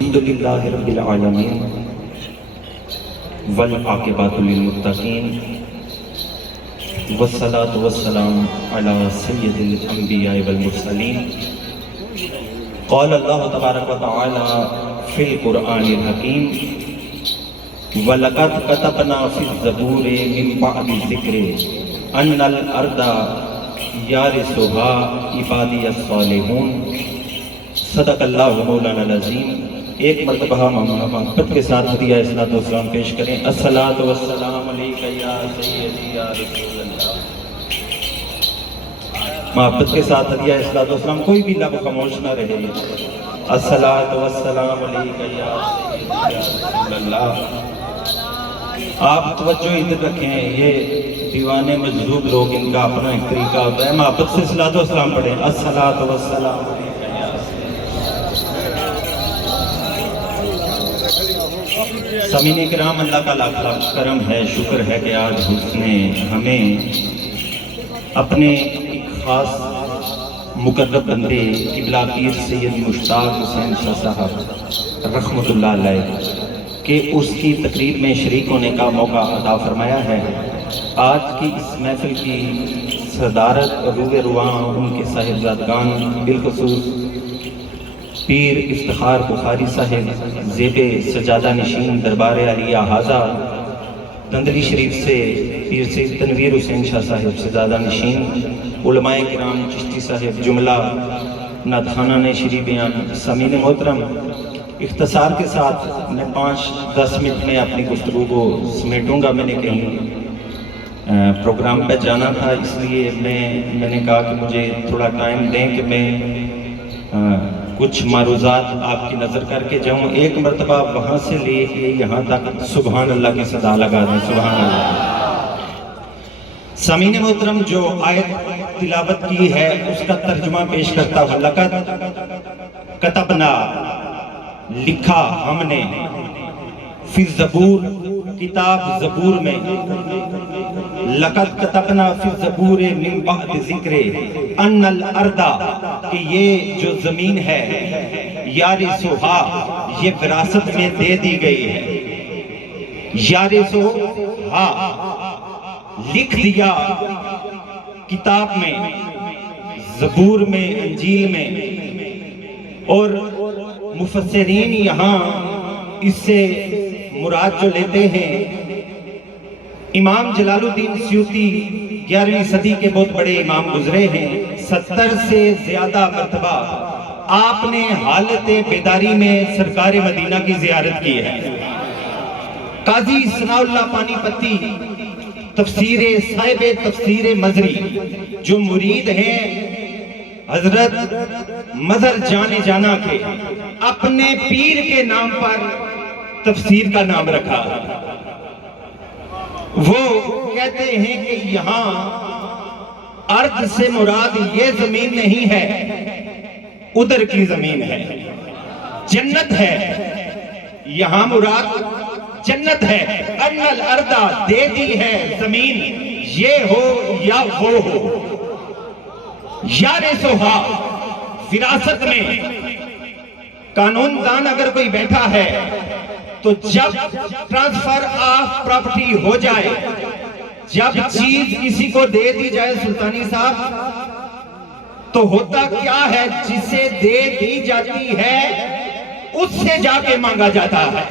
الحمدللہ رب العالمین والعاقبۃ للمتقین والصلاۃ والسلام علی سید الانبیاء والمرسلین قال اللہ تبارک و تعالی فی القرآن الحکیم وَلَقَدْ كَتَبْنَا فِي الزَّبُورِ مِن بَعْدِ الذِّكْرِ أَنَّ الْأَرْضَ يَرِثُهَا عِبَادِيَ الصَّالِحُونَ صدق اللہ مولانا العظیم۔ ایک مرتبہ محبت کے ساتھ ہدیہ اصلاۃ والسلام پیش کریں۔ الصلاۃ والسلام علیک یا سیدی یا رسول اللہ۔ محبت کے ساتھ ہدیہ اصلاۃ والسلام، کوئی بھی لب خاموش نہ رہے۔ الصلاۃ والسلام علیک یا سیدی یا رسول اللہ۔ آپ توجہ ادھر رکھیں، یہ دیوانے مجذوب لوگ، ان کا اپنا ایک طریقہ ہوتا ہے۔ محبت سے صلاۃ والسلام پڑھیں۔ الصلاۃ والسلام علیک یا سامعین کرام، اللہ کا لاکھ لاکھ کرم ہے، شکر ہے کہ آج اس نے ہمیں اپنے ایک خاص مقرب بندے قبلہ پیر سید مشتاق حسین شاہ صاحب رحمۃ اللہ علیہ کہ اس کی تقریب میں شریک ہونے کا موقع عطا فرمایا ہے۔ آج کی اس محفل کی صدارت روح رواں ان کے صاحبزادگان، بالخصوص پیر افتخار بخاری صاحب زیب سجادہ نشین دربار علیہ حاضہ دندلی شریف سے پیر سید تنویر حسین شاہ صاحب سجادہ نشین، علماء کرام چشتی صاحب، جملہ نعت نے شریف بیان۔ سامعین محترم، اختصار کے ساتھ میں 5-10 منٹ میں اپنی گفتگو کو سمیٹوں گا۔ میں نے کہیں پروگرام پہ جانا تھا، اس لیے میں نے کہا کہ مجھے تھوڑا ٹائم دیں کہ میں کچھ معروضات آپ کی نظر کر کے جاؤں۔ ایک مرتبہ وہاں سے لے کے یہاں تک سبحان اللہ کی صدا لگا دیں، سبحان اللہ۔ سامعین محترم، جو آیت تلاوت کی ہے اس کا ترجمہ پیش کرتا ہوں۔ لقد کتبنا، لکھا ہم نے، فی الزبور، کتاب زبور میں، لقد کتبنا فی الزبور من بعد ذکر ان الارض، کہ یہ جو زمین ہے، یارثھا، یہ وراثت میں دے دی گئی ہے۔ یارثھا لکھ دیا کتاب میں، زبور میں، انجیل میں۔ اور مفسرین یہاں اس سے مراد جو لیتے ہیں، امام جلال الدین سیوطی 11ویں صدی کے بہت بڑے امام گزرے ہیں، 70 سے زیادہ مرتبہ آپ نے حالت بیداری میں سرکار مدینہ کی زیارت کی ہے۔ قاضی ثناء اللہ پانی پتی تفسیر صاحب تفسیر مظہری جو مرید ہیں حضرت مظہر جان جانا کے، اپنے پیر کے نام پر تفسیر کا نام رکھا۔ وہ کہتے ہیں کہ یہاں ارض سے مراد یہ زمین نہیں ہے، ادھر کی زمین ہے، جنت ہے۔ یہاں مراد جنت ہے۔ ان الارض، دے دی ہے زمین، یہ ہو یا وہ ہو، یارثھا، وراثت میں۔ قانون دان اگر کوئی بیٹھا ہے تو جب ٹرانسفر آف پراپرٹی ہو جائے، جب چیز کسی کو دے دی جائے سلطانی صاحب، تو ہوتا کیا ہے، جسے دے دی جاتی ہے اس سے جا کے مانگا جاتا ہے۔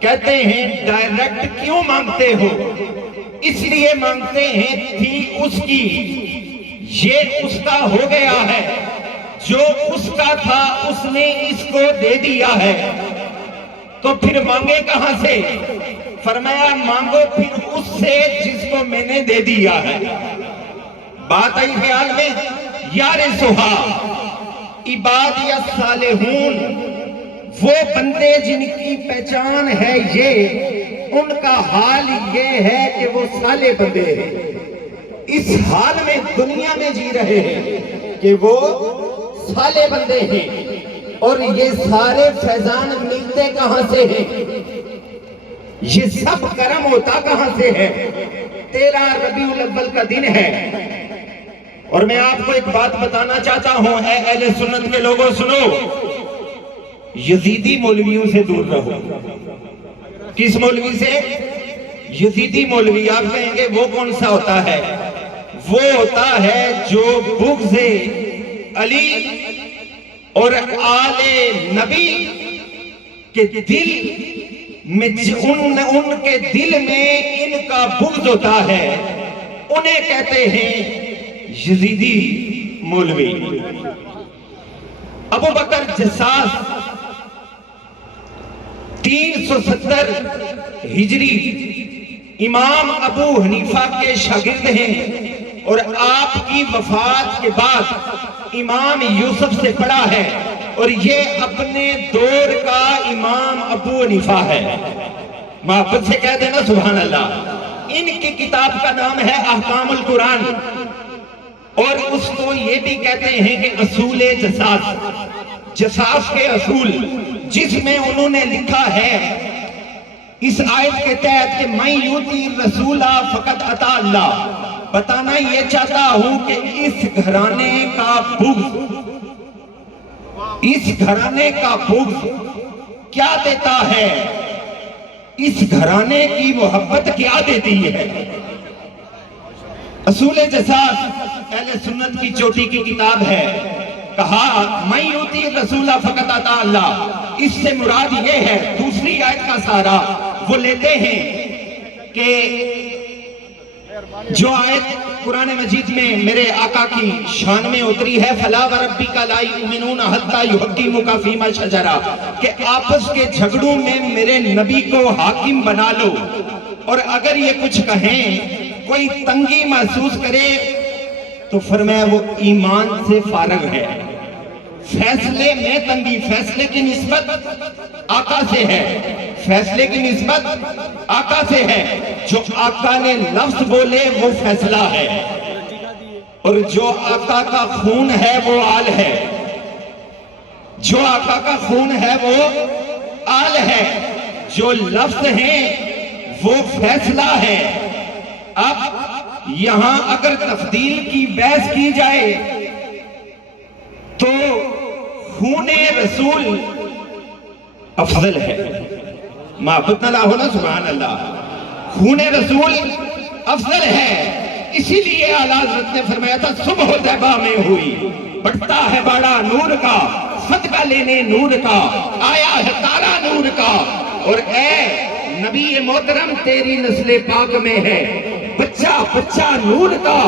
کہتے ہیں ڈائریکٹ کیوں مانگتے ہو؟ اس لیے مانگتے ہیں تھی اس کی، یہ اس کا ہو گیا ہے، جو اس کا تھا اس نے اس کو دے دیا ہے، تو پھر مانگے کہاں سے؟ فرمایا مانگو پھر اس سے جس کو میں نے دے دیا ہے۔ بات آئی خیال میں؟ یارثھا، عبادی الصالحون، وہ بندے جن کی پہچان ہے یہ، ان کا حال یہ ہے کہ وہ صالح بندے ہیں، اس حال میں دنیا میں جی رہے ہیں کہ وہ صالح بندے ہیں۔ اور یہ سارے فیضان ملتے کہاں سے ہیں؟ یہ سب کرم ہوتا کہاں سے ہے؟ 13 ربیع الاول کا دن ہے، اور میں آپ کو ایک بات بتانا چاہتا ہوں، اے اہل سنت کے لوگوں سنو، یزیدی مولویوں سے دور رہو۔ کس مولوی سے؟ یزیدی مولوی۔ آپ کہیں گے وہ کون سا ہوتا ہے؟ وہ ہوتا ہے جو بغض علی اور آل نبی کے دل میں، ان کے دل میں ان کا بغض ہوتا ہے، انہیں کہتے ہیں یزیدی مولوی۔ ابو بکر جساس 370 ہجری امام ابو حنیفہ کے شاگرد ہیں، اور آپ کی وفات کے بعد امام یوسف سے پڑھا ہے، اور یہ اپنے دور کا امام ابو حنیفہ ہے۔ محبت سے کہہ دینا سبحان اللہ۔ ان کی کتاب کا نام ہے احکام القرآن، اور اس کو یہ بھی کہتے ہیں کہ اصول جساس، جساس کے اصول، جس میں انہوں نے لکھا ہے اس آیت کے تحت کہ میں یوتی رسولہ فقط عطا اللہ، بتانا یہ چاہتا ہوں کہ اس گھرانے کا بغض، اس گھرانے کا بغض کیا دیتا ہے، اس گھرانے کی محبت کیا دیتی ہے۔ اصول جساس اہل سنت کی چوٹی کی کتاب ہے۔ کہا میں یوتی رسولہ فقط عطا اللہ، اس سے مراد یہ ہے، دوسری آیت کا سہارا وہ لیتے ہیں کہ جو آیت قرآن مجید میں میرے آقا کی شان میں اتری ہے، فَلَا وَرَبِّكَ لَا يُؤْمِنُونَ حَتَّى يُحَكِّمُوكَ فِي مَا شَجَرَ، کہ آپس کے جھگڑوں میں میرے نبی کو حاکم بنا لو، اور اگر یہ کچھ کہیں، کوئی تنگی محسوس کرے تو فرمایا وہ ایمان سے فارغ ہے۔ فیصلے میں تنگی، فیصلے کی نسبت آقا سے ہے، فیصلے کی نسبت آقا سے ہے، جو آقا نے لفظ بولے وہ فیصلہ ہے، اور جو آقا کا خون ہے وہ آل ہے، جو آقا کا خون ہے وہ آل ہے، جو لفظ ہیں وہ فیصلہ ہے۔ اب یہاں اگر تفضیل کی بحث کی جائے تو خون رسول افضل ہے۔ محبت نہ لاہو نا سبحان اللہ۔ خون رسول افضل ہے، اسی لیے اعلیٰ حضرت نے فرمایا تھا صبح طیبہ میں ہوئی، بڑھتا ہے باڑا نور کا، صدقہ لینے نور کا، آیا ہے تارا نور کا، اور اے نبی محترم تیری نسل پاک میں ہے بچہ بچہ نور کا،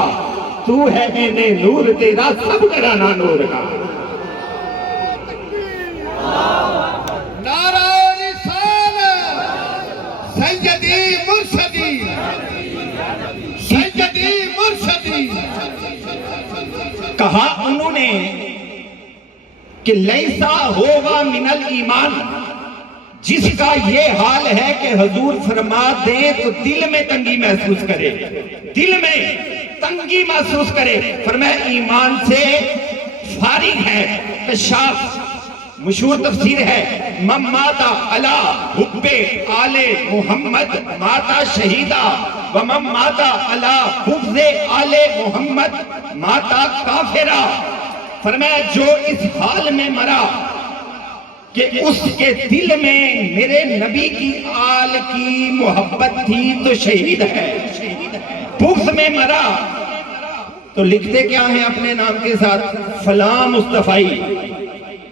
تو ہے میں نور تیرا سب گھرانہ نور کا۔ نعرہ رسالت سیدی مرشدی، سیدی مرشدی۔ کہا انہوں نے کہ لیسا ہوگا من الایمان، جس کا یہ حال ہے کہ حضور فرما دیں تو دل میں تنگی محسوس کرے، دل میں تنگی محسوس کرے، فرمایا ایمان سے فارغ ہے۔ کشاف مشہور تفسیر ہے، من ماتا علی حب آل محمد ماتا شہیدہ، ومن ماتا علی بغض آل محمد ماتا کافرہ۔ فرمایا جو اس حال میں مرا کہ اس کے دل میں میرے نبی کی آل کی محبت تھی تو شہید ہے، بغض میں مرا تو لکھتے کیا ہیں اپنے نام کے ساتھ؟ فلاں مصطفی،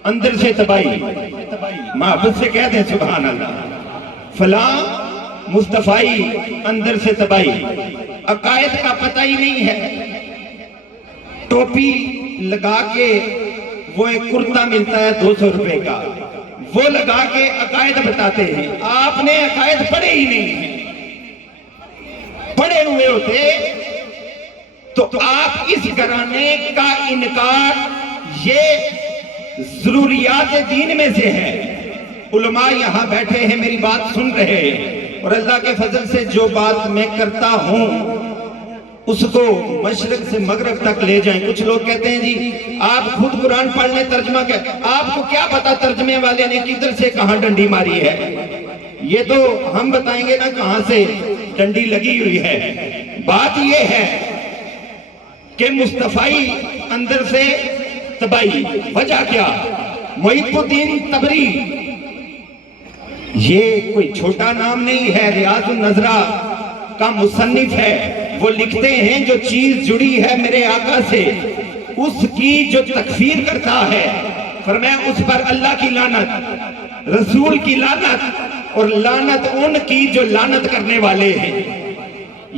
اندر سے تباہی۔ محبت سے کہہ دیں سبحان اللہ۔ فلاں مصطفی، اندر سے تباہی۔ عقائد کا پتہ ہی نہیں ہے، ٹوپی لگا کے وہ ایک کرتا ملتا ہے 200 روپے کا، وہ لگا کے عقائد بتاتے ہیں۔ آپ نے عقائد پڑھے ہی نہیں ہیں، پڑھے ہوئے ہوتے تو آپ اس گھرانے کا انکار یہ ضروریات دین میں سے ہے۔ علماء یہاں بیٹھے ہیں، میری بات سن رہے ہیں، اور اللہ کے فضل سے جو بات میں کرتا ہوں اس کو مشرق سے مغرب تک لے جائیں۔ کچھ لوگ کہتے ہیں جی آپ خود قرآن پڑھ لیں، ترجمہ کیا، آپ کو کیا پتا ترجمے والے نے کدھر سے کہاں ڈنڈی ماری ہے؟ یہ تو ہم بتائیں گے نا کہاں سے ڈنڈی لگی ہوئی ہے۔ بات یہ ہے کہ مصطفی اندر سے تباہی، وجہ کیا؟ محب الدین تبری، یہ کوئی چھوٹا نام نہیں ہے، ریاض النظرہ کا مصنف ہے۔ وہ لکھتے ہیں جو چیز جڑی ہے میرے آقا سے اس کی جو تکفیر کرتا ہے، فرمایا اس پر اللہ کی لعنت، رسول کی لعنت، اور لعنت ان کی جو لعنت کرنے والے ہیں۔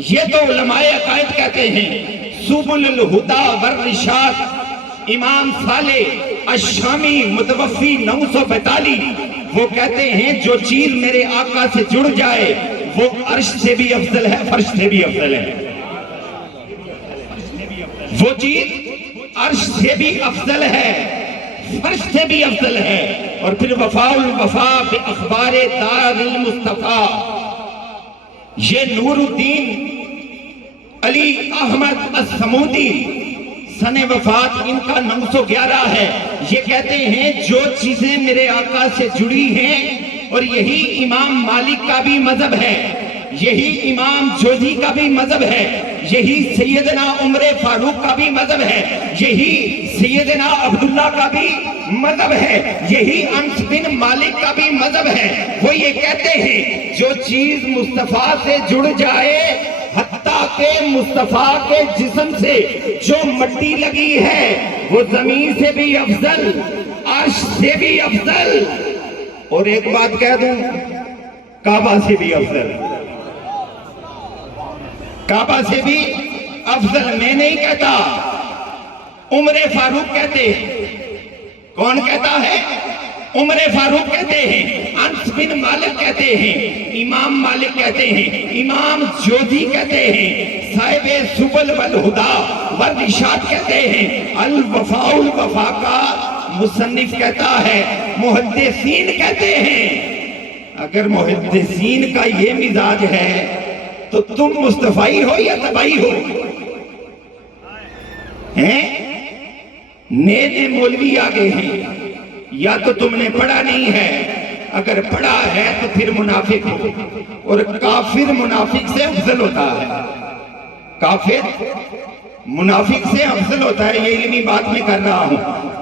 یہ تو علماء عقائد کہتے ہیں۔ سبل الہدا والرشاد، امام صالح الشامی متوفی 942، وہ کہتے ہیں جو چیز میرے آقا سے جڑ جائے وہ عرش سے بھی افضل ہے، فرش سے بھی افضل ہے۔ وہ چیز عرش سے بھی افضل ہے، فرش سے بھی افضل ہے۔ اور پھر وفاء الوفا باخبار دار المصطفیٰ، یہ نور الدین علی احمد السمودی، سن وفات ان کا 911 ہے۔ یہ کہتے ہیں جو چیزیں میرے آقا سے جڑی ہیں، اور یہی امام مالک کا بھی مذہب ہے، یہی امام جوزی کا بھی مذہب ہے، یہی سیدنا عمر فاروق کا بھی مذہب ہے، یہی سیدنا عبداللہ کا بھی مذہب ہے، یہی انس بن مالک کا بھی مذہب ہے۔ وہ یہ کہتے ہیں جو چیز مصطفیٰ سے جڑ جائے، حتیٰ کہ مصطفیٰ کے جسم سے جو مٹی لگی ہے وہ زمین سے بھی افضل، عرش سے بھی افضل، اور ایک بات کہہ دوں، کعبہ سے بھی افضل، کعبہ سے بھی افضل۔ میں نہیں کہتا، عمر فاروق کہتے ہیں۔ کون کہتا ہے؟ عمر فاروق کہتے ہیں، انس بن مالک کہتے ہیں، امام مالک کہتے ہیں، امام جوزی کہتے ہیں، صاحب سبل والہدا والرشاد کہتے ہیں، الوفاء الوفا کا مصنف کہتا ہے، محدثین کہتے ہیں۔ اگر محدثین کا یہ مزاج ہے تو تم مصطفی ہو یا تباہی ہو؟ نئے مولوی آگے ہیں، یا تو تم نے پڑھا نہیں ہے، اگر پڑھا ہے تو پھر منافق ہو، اور کافر منافق سے افضل ہوتا ہے، کافر منافق سے افضل ہوتا ہے۔ یہ علمی بات میں کر رہا ہوں۔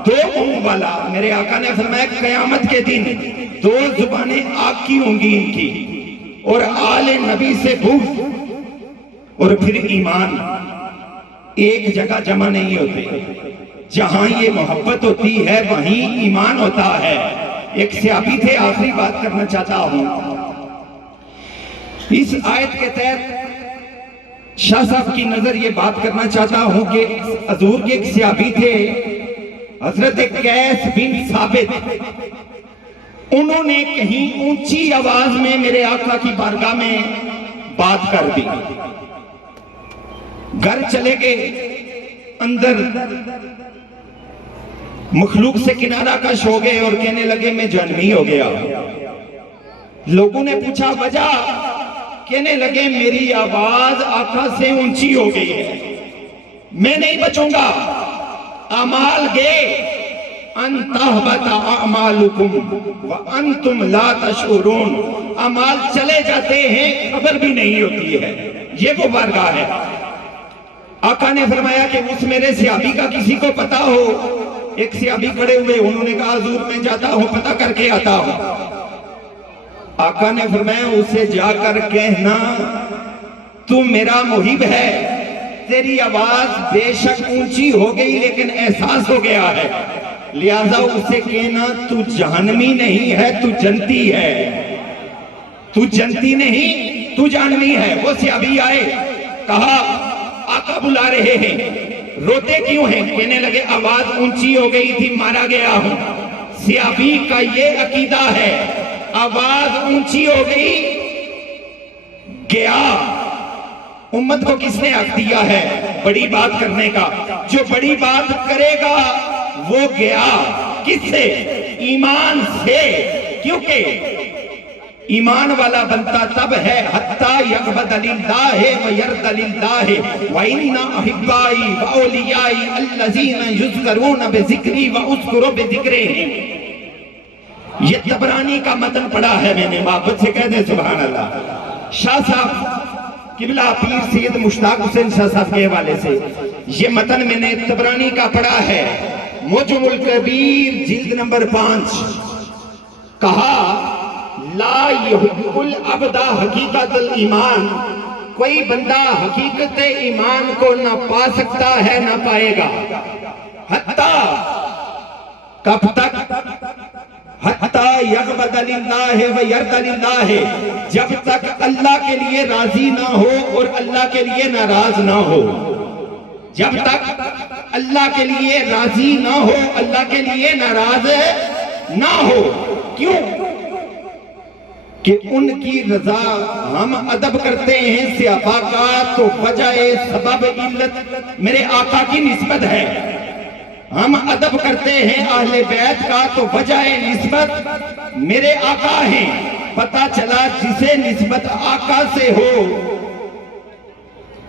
دو منہ والا، میرے آقا نے فرمایا قیامت کے دن دو زبانیں آگ کی ہوں گی ان کی، اور آل نبی سے بغض اور پھر ایمان ایک جگہ جمع نہیں ہوتے۔ جہاں یہ محبت ہوتی ہے وہیں ایمان ہوتا ہے۔ ایک صحابی تھے، آخری بات کرنا چاہتا ہوں اس آیت کے تحت، شاہ صاحب کی نظر یہ بات کرنا چاہتا ہوں کہ حضور کے ایک صحابی تھے حضرت قیس بن ثابت، انہوں نے کہیں اونچی آواز میں میرے آقا کی بارگاہ میں بات کر دی۔ گھر چلے گئے، اندر مخلوق سے کنارہ کش ہو گئے اور کہنے لگے میں جہنمی ہو گیا۔ لوگوں نے پوچھا وجہ، کہنے لگے میری آواز آقا سے اونچی ہو گئی ہے، میں نہیں بچوں گا۔ اعمال گئے، ان تحبط اعمالکم وانتم لا تشعرون، اعمال چلے جاتے ہیں، خبر بھی نہیں ہوتی ہے۔ یہ وہ بارگاہ ہے۔ آقا نے فرمایا کہ اس میرے صحابی کا کسی کو پتا ہو؟ ایک صحابی کھڑے ہوئے، انہوں نے کہا حضور میں جاتا ہوں، پتہ کر کے آتا ہوں۔ آقا نے فرمایا اسے جا کر کہنا تو میرا محب ہے، تیری آواز بے شک اونچی ہو گئی لیکن احساس ہو گیا ہے، لہذا اسے کہنا تو جہنمی نہیں ہے، تو جنتی ہے، تو جنتی نہیں، تو جہنمی ہے۔ وہ صحابی آئے، کہا آقا بلا رہے ہیں، روتے کیوں ہیں؟ کہنے لگے آواز اونچی ہو گئی تھی، مارا گیا ہوں۔ صحابی کا یہ عقیدہ ہے، آواز اونچی ہو گئی، گیا۔ امت کو کس نے حق دیا ہے بڑی بات کرنے کا؟ جو بڑی بات کرے گا وہ گیا۔ کس سے؟ ایمان سے، کیونکہ ایمان والا بنتا تب ہے حتیٰ یقبض للہ ویرد للہ وَإِنَّ أَحِبَّائِي وَأَوْلِيَائِي الَّذِينَ يُذْكَرُونَ بِذِكْرِي وَأُذْكُرُ بِذِكْرِهِمْ۔ یہ طبرانی کا متن پڑھا ہے میں نے، محبت سے کہہ دیں سبحان اللہ۔ شاہ صاحب قبلہ پیر سید مشتاق حسین شاہ صاحب کے حوالے سے یہ متن میں نے طبرانی کا پڑھا ہے، معجم الکبیر جلد نمبر 5، کہا لا یحق العبد حقیقت الایمان، کوئی بندہ حقیقت ایمان کو نہ پا سکتا ہے نہ پائے گا، حتیٰ کب تک؟ حتیٰ یغبط للہ و یرضى للہ، جب تک اللہ کے لیے راضی نہ ہو اور اللہ کے لیے ناراض نہ ہو، جب تک اللہ کے لیے راضی نہ ہو اللہ کے لیے ناراض نہ ہو۔ کیوں؟ کہ ان کی رضا ہم ادب کرتے ہیں صحابہ کا تو وجہ سبب علت میرے آقا کی نسبت ہے، ہم ادب کرتے ہیں اہل بیت کا تو وجہ نسبت میرے آقا ہیں۔ پتہ چلا جسے نسبت آقا سے ہو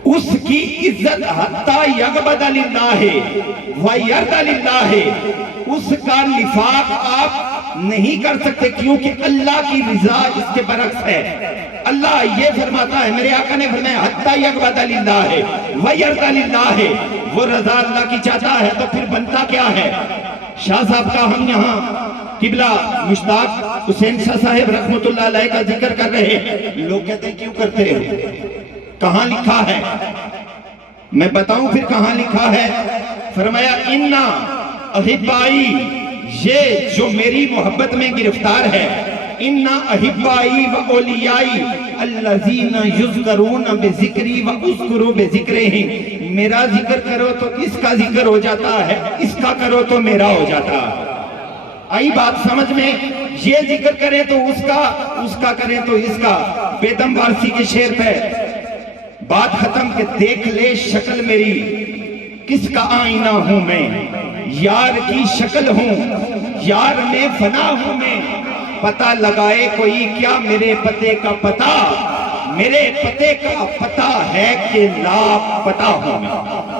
اس کی عزت حتیٰ یغبط للہ و یرضى للہ، اس کا نفاق آپ نہیں کر سکتے، کیونکہ اللہ کی رضا اس کے برعکس ہے۔ اللہ یہ فرماتا ہے، میرے آقا نے فرمایا حتیٰ یغبط للہ و یرضى للہ، وہ رضا اللہ کی چاہتا ہے تو پھر بنتا کیا ہے؟ شاہ صاحب کا ہم یہاں قبلہ مشتاق حسین شاہ صاحب رحمت اللہ علیہ کا ذکر کر رہے ہیں، لوگ کہتے ہیں کیوں کرتے ہیں؟ کہاں لکھا ہے؟ میں بتاؤں پھر کہاں لکھا ہے۔ فرمایا اِنَّا احبائی، یہ جو میری محبت میں گرفتار ہے، اِنَّا احبائی و اولیائی الذین یذکرون بذکری و اذکروا بذکرہم، میرا ذکر کرو تو اس کا ذکر ہو جاتا ہے، اس کا کرو تو میرا ہو جاتا ہے۔ آئی بات سمجھ میں؟ یہ ذکر کریں تو اس کا کریں تو اس کا۔ بیدم وارسی کے شعر پہ بات ختم کہ دیکھ لے شکل میری کس کا آئینہ ہوں میں، یار کی شکل ہوں یار میں فنا ہوں میں، پتہ لگائے کوئی کیا میرے پتے کا پتہ، میرے پتے کا پتہ ہے کہ لاپتہ ہوں میں۔